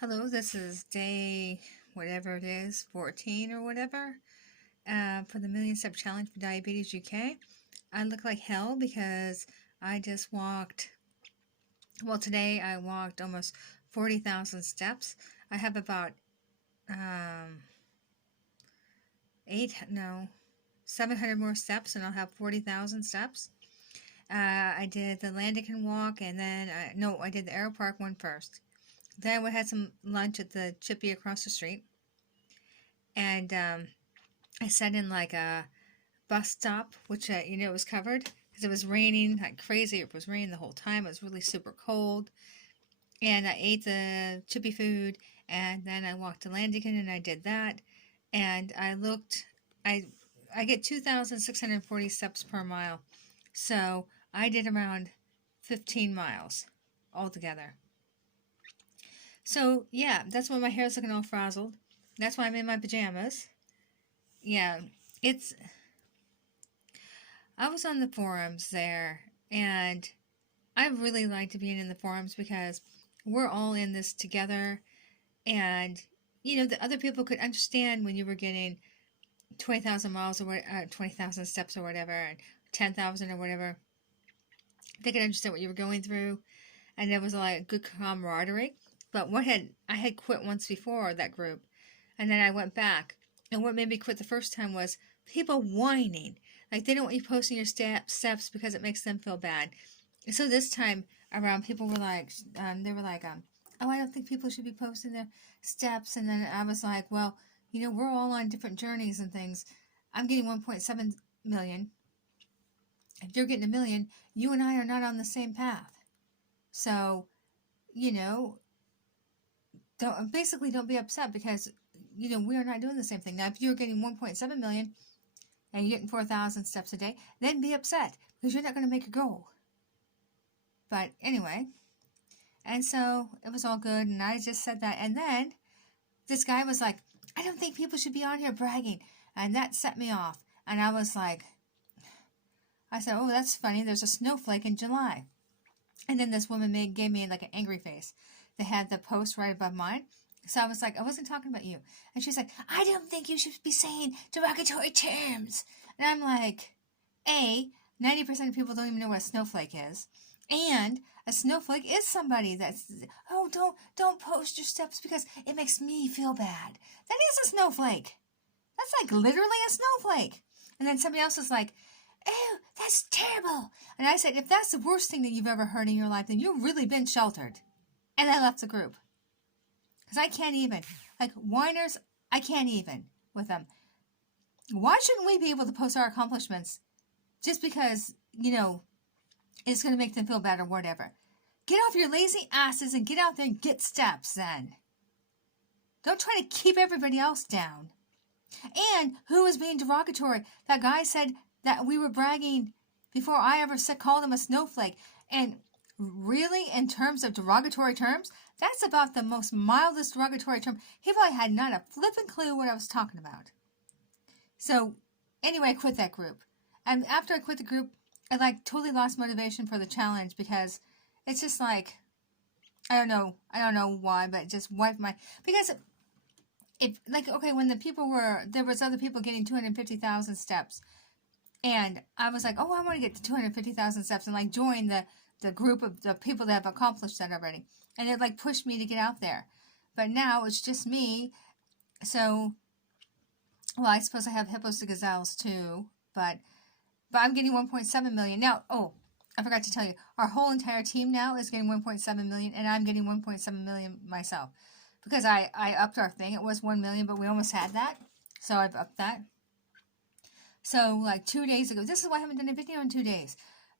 Hello, this is day whatever it is, 14 or whatever, for the Million Step Challenge for Diabetes UK. I look like hell because I just walked, well, today I walked almost 40,000 steps. I have about um, 700 more steps and I'll have 40,000 steps. I did the Landicon walk and then, I did the Aero Park one first. Then I had some lunch at the Chippy across the street. And I sat in like a bus stop, which was covered because it was raining like crazy. It was raining the whole time. It was really super cold, and I ate the chippy food, and then I walked to Landigan, and I did that, and I looked. I get 2,640 steps per mile, so I did around 15 miles altogether. So yeah, that's why my hair's looking all frazzled. That's why I'm in my pajamas. Yeah, it's I was on the forums there, and I really liked being in the forums because we're all in this together, and the other people could understand when you were getting 20,000 miles or 20,000 steps or whatever, and 10,000 or whatever. They could understand what you were going through, and there was like good camaraderie. But I had quit once before that group, and then I went back, and what made me quit the first time was people whining. Like they don't want you posting your steps because it makes them feel bad. And so this time around, people were like, oh, I don't think people should be posting their steps. And then I was like, well, we're all on different journeys and things. I'm getting 1.7 million. If you're getting a million, you and I are not on the same path. So, you know, don't be upset because, we are not doing the same thing. Now, if you're getting 1.7 million and you're getting 4,000 steps a day, then be upset because you're not going to make a goal. But anyway, and so it was all good, and I just said that. And then this guy was like, I don't think people should be on here bragging. And that set me off. And I was like, I said, oh, that's funny. There's a snowflake in July. And then this woman gave me like an angry face. They had the post right above mine. So I was like, I wasn't talking about you. And she's like, I don't think you should be saying derogatory terms. And I'm like, 90% of people don't even know what a snowflake is. And a snowflake is somebody that's, oh, don't post your steps because it makes me feel bad. That is a snowflake. That's like literally a snowflake. And then somebody else is like, oh, that's terrible. And I said, if that's the worst thing that you've ever heard in your life, then you've really been sheltered. And I left the group. Because I can't even. Like, Whiners, I can't even with them. Why shouldn't we be able to post our accomplishments just because, it's going to make them feel bad or whatever? Get off your lazy asses and get out there and get steps then. Don't try to keep everybody else down. And who was being derogatory? That guy said that we were bragging before I ever called him a snowflake. And really, in terms of derogatory terms, that's about the most mildest derogatory term. He probably had not a flipping clue what I was talking about. So, anyway, I quit that group. And after I quit the group, I totally lost motivation for the challenge because it's just like, I don't know why, but it just wiped my, because when there was other people getting 250,000 steps, and I was like, oh, I want to get to 250,000 steps and join the group of the people that have accomplished that already. And it pushed me to get out there. But now it's just me. So, well, I suppose I have hippos to gazelles too, but I'm getting 1.7 million. Now, oh, I forgot to tell you, our whole entire team now is getting 1.7 million, and I'm getting 1.7 million myself. Because I upped our thing. It was 1 million, but we almost had that. So I've upped that. So 2 days ago, this is why I haven't done a video in 2 days.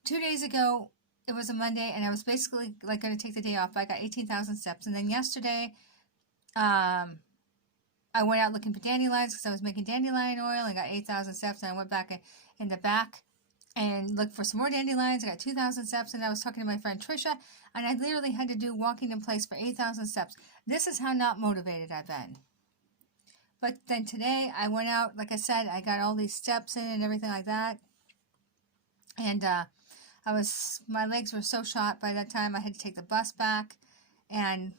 2 days ago, it was a Monday, and I was basically going to take the day off. I got 18,000 steps. And then yesterday, I went out looking for dandelions because I was making dandelion oil. I got 8,000 steps, and I went back in the back and looked for some more dandelions. I got 2,000 steps, and I was talking to my friend Trisha, and I literally had to do walking in place for 8,000 steps. This is how not motivated I've been. But then today, I went out, like I said, I got all these steps in and everything like that. And my legs were so shot by that time, I had to take the bus back. And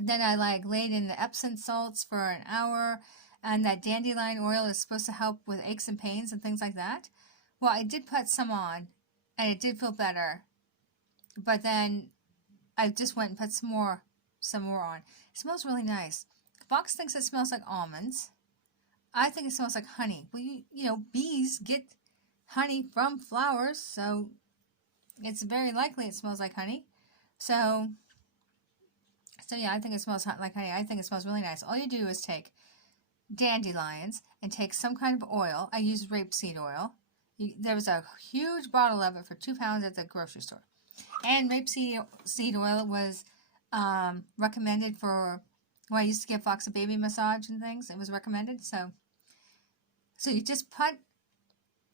Then I like laid in the Epsom salts for an hour, and that dandelion oil is supposed to help with aches and pains and things like that. Well, I did put some on, and it did feel better. But then I just went and put some more on. It smells really nice. Fox thinks it smells like almonds. I think it smells like honey. Well, bees get honey from flowers, so it's very likely it smells like honey. So yeah, I think it smells like honey. I think it smells really nice. All you do is take dandelions and take some kind of oil. I use rapeseed oil. There was a huge bottle of it for £2 at the grocery store. And rapeseed oil was recommended for, I used to give Fox a baby massage and things. It was recommended. So you just put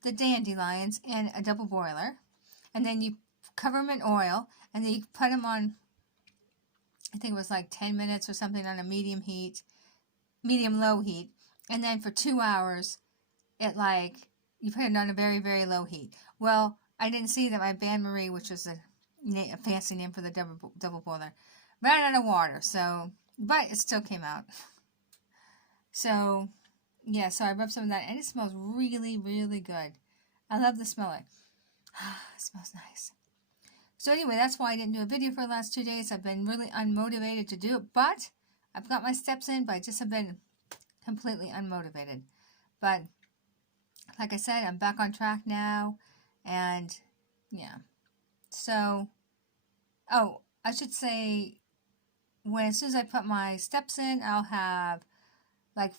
the dandelions in a double boiler, and then you cover them in oil, and then you put them on, I think it was like 10 minutes or something on a medium low heat. And then for 2 hours, you put it on a very, very low heat. Well, I didn't see that my Bain Marie, which is a fancy name for the double boiler, ran out of water. But it still came out. So, yeah, so I rubbed some of that, and it smells really, really good. I love the smell of it. It smells nice. So anyway, that's why I didn't do a video for the last 2 days. I've been really unmotivated to do it, but I've got my steps in, but I just have been completely unmotivated. But like I said, I'm back on track now, and yeah. So, I should say, as soon as I put my steps in, I'll have like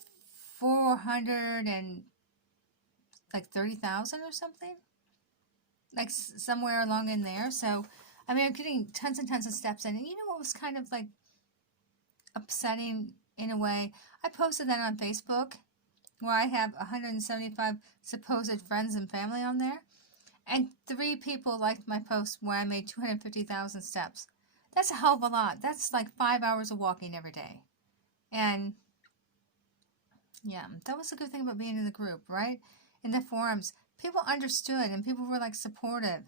430,000 or something, like somewhere along in there. So, I mean, I'm getting tons and tons of steps in. And you know what was kind of like upsetting in a way? I posted that on Facebook, where I have 175 supposed friends and family on there. And 3 people liked my post where I made 250,000 steps. That's a hell of a lot. That's like 5 hours of walking every day. And yeah, that was a good thing about being in the group, right? In the forums, people understood and people were like supportive.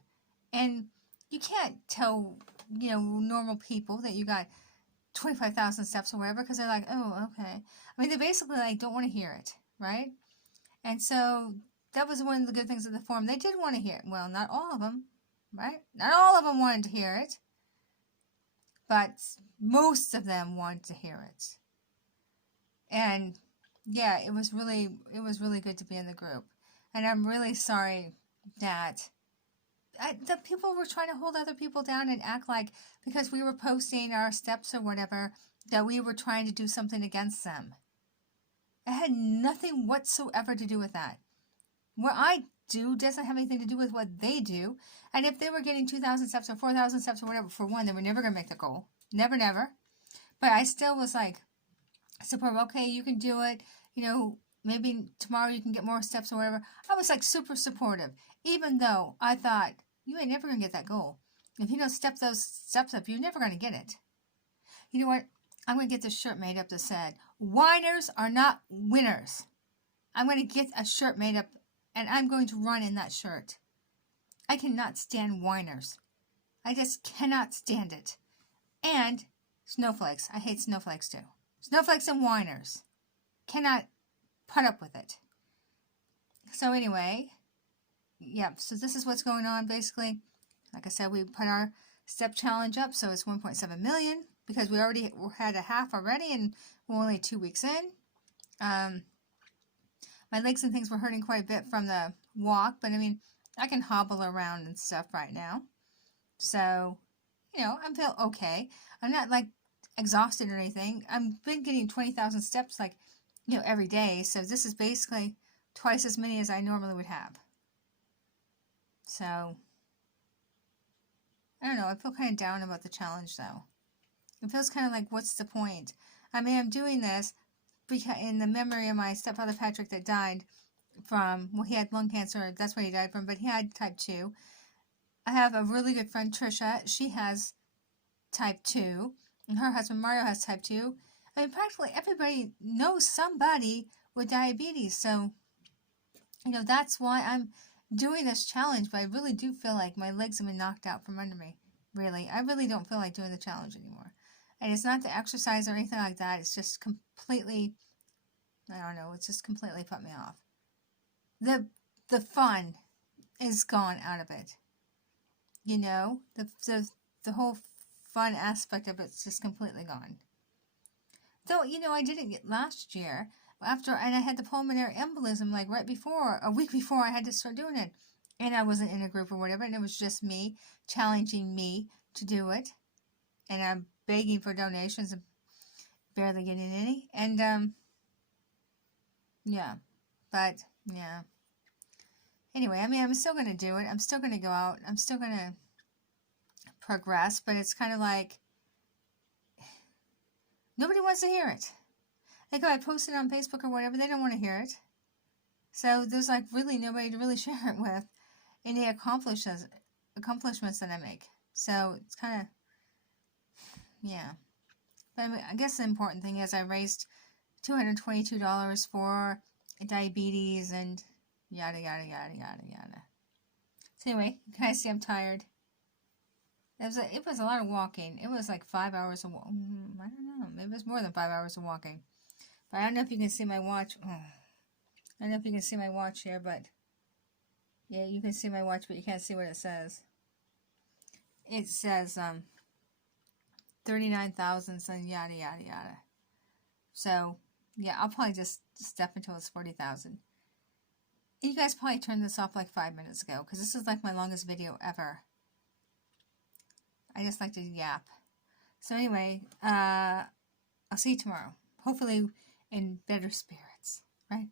And you can't tell, normal people that you got 25,000 steps or whatever, because they're like, oh, okay. I mean, they basically like don't want to hear it, right? And so that was one of the good things of the forum. They did want to hear it. Well, not all of them, right? Not all of them wanted to hear it, but most of them wanted to hear it. And yeah, it was really good to be in the group. And I'm really sorry that the people were trying to hold other people down and act like because we were posting our steps or whatever, that we were trying to do something against them. It had nothing whatsoever to do with that. What I do doesn't have anything to do with what they do. And if they were getting 2,000 steps or 4,000 steps or whatever, for one, they were never going to make the goal. Never, never. But I still was like, support, okay, you can do it. Maybe tomorrow you can get more steps or whatever. I was like super supportive, even though I thought, you ain't never going to get that goal. If you don't step those steps up, you're never going to get it. You know what? I'm going to get this shirt made up that said, Whiners are not winners. I'm going to get a shirt made up, and I'm going to run in that shirt. I cannot stand whiners. I just cannot stand it. And snowflakes. I hate snowflakes too. Snowflakes and whiners. Cannot put up with it. So anyway, yeah, so this is what's going on basically. Like I said, we put our step challenge up, so it's 1.7 million because we already had a half already and we're only 2 weeks in. My legs and things were hurting quite a bit from the walk, but I mean, I can hobble around and stuff right now. So, I feel okay. I'm not like exhausted or anything. I've been getting 20,000 steps like, every day. So this is basically twice as many as I normally would have. So, I don't know. I feel kind of down about the challenge though. It feels kind of like, what's the point? I mean, I'm doing this because in the memory of my stepfather Patrick that died from, he had lung cancer. That's what he died from, but he had type 2. I have a really good friend, Trisha. She has type 2. And her husband, Mario, has type 2. I mean, practically everybody knows somebody with diabetes. So, that's why I'm doing this challenge. But I really do feel like my legs have been knocked out from under me. Really. I really don't feel like doing the challenge anymore. And it's not the exercise or anything like that. It's just completely, I don't know, it's just completely put me off. The fun is gone out of it. You know, the whole fun aspect of it's just completely gone. Though, you know, I did it last year and I had the pulmonary embolism like right before, a week before I had to start doing it. And I wasn't in a group or whatever, and it was just me challenging me to do it. And I'm begging for donations and barely getting any. And, yeah. But, yeah. Anyway, I mean, I'm still going to do it. I'm still going to go out. I'm still going to progress, but it's kind of like nobody wants to hear it. Like, if I post it on Facebook or whatever, they don't want to hear it. So there's like really nobody to really share it with any accomplishments that I make. So it's kind of, yeah. But I mean, I guess the important thing is I raised $222 for diabetes and yada, yada, yada, yada, yada. So anyway, you guys see I'm tired. It was a lot of walking. It was like 5 hours of walking. I don't know. Maybe it was more than 5 hours of walking. But I don't know if you can see my watch. Oh. I don't know if you can see my watch here, but yeah, you can see my watch, but you can't see what it says. It says 39,000 and yada yada yada. So yeah, I'll probably just step until it's 40,000. You guys probably turned this off like 5 minutes ago because this is like my longest video ever. I just like to yap. So anyway, I'll see you tomorrow. Hopefully in better spirits, right?